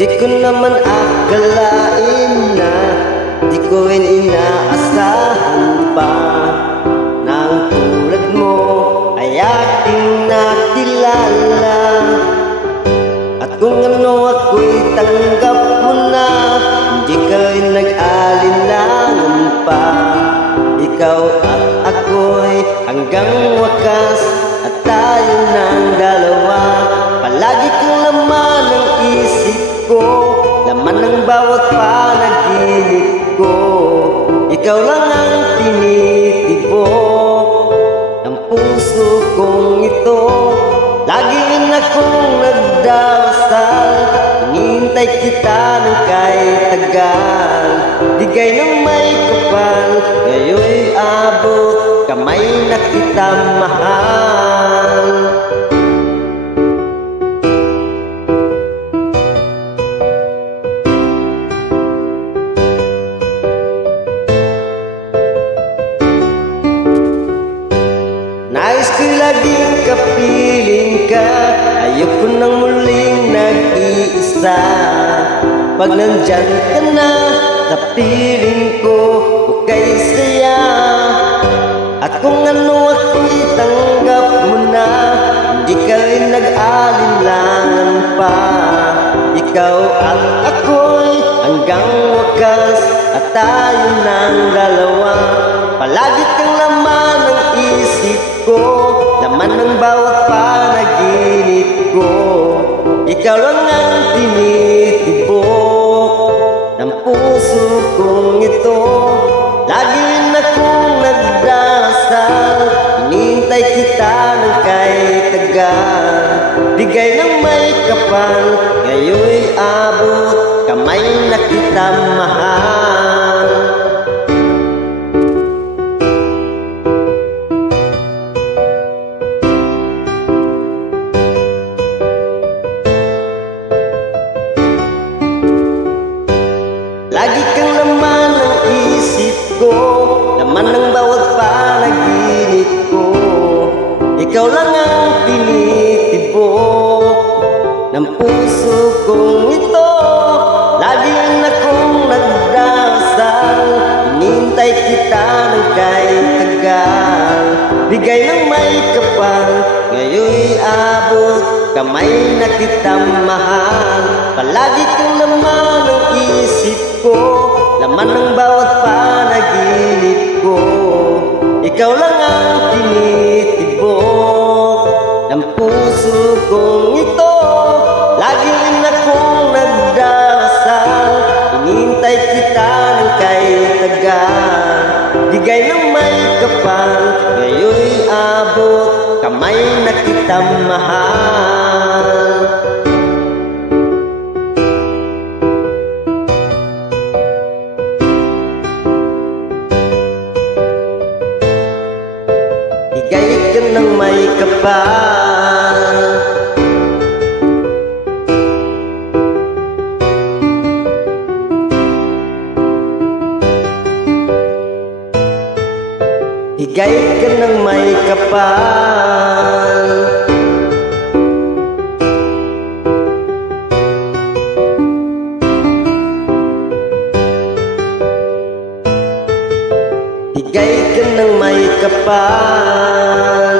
Di ko naman akalain na di ko rin inaasahan pa na ang tulad mo ay aking nakilala. At kung ano ako'y tanggap mo na, hindi ka rin nag-alinlangan pa. Ikaw at ako'y hanggang wakas, at tayo ng dalawa. Palagi kang laman ng isip ko, laman ng bawat panaginip ko. Ikaw lang ang tinitibok ng puso kong ito. Lagi rin akong nagdarasal, hinihintay kita ng kahit tagal. Bigay ng may kapal, ngayon'y abot, kamay na kita mahal. Nais ko'y laging kapiling ka, ayoko nang muling nag-iisa. Pag nandyan ka na sa piling ko, okay saya. At kung ano ako'y tanggap mo na, hindi ka rin nag-alinlangan pa. Ikaw at ako'y hanggang wakas, at tayo ng dalawa. Palagi kang laman ng isip ko, laman ng bawat panaginip ko. Ikaw lang ang tinitibok ng puso kong ito. Lagi rin akong nagdarasal, hinihintay kita ng kahit tagal. Bigay ng may kapal, ngayon'y abot, kamay na kita mahal. Lagi kang laman ng isip ko, laman ng bawat panaginip ko. Ikaw lang ang tinitibok ng puso kong ito. Lagi rin akong nagdarasal, hinihintay kita ng kahit tagal. Bigay ng may kapal, ngayon'y abot, kamay na kita mahal. Palagi kang laman ng isip ko, laman ng bawat panaginip ko. Ikaw lang ang tinitibok ng puso kong ito. Lagi rin akong nagdarasal, hinihintay kita ng kahit tagal. Bigay ng may kapal, ngayon'y abot, kamay na kita mahal. Bigay ka ng may kapal, bigay ka ng may kapal. Bigay ka ng may kapal.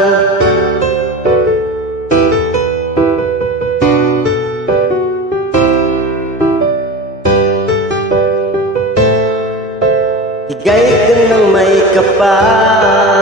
Bigay ka ng may kapal.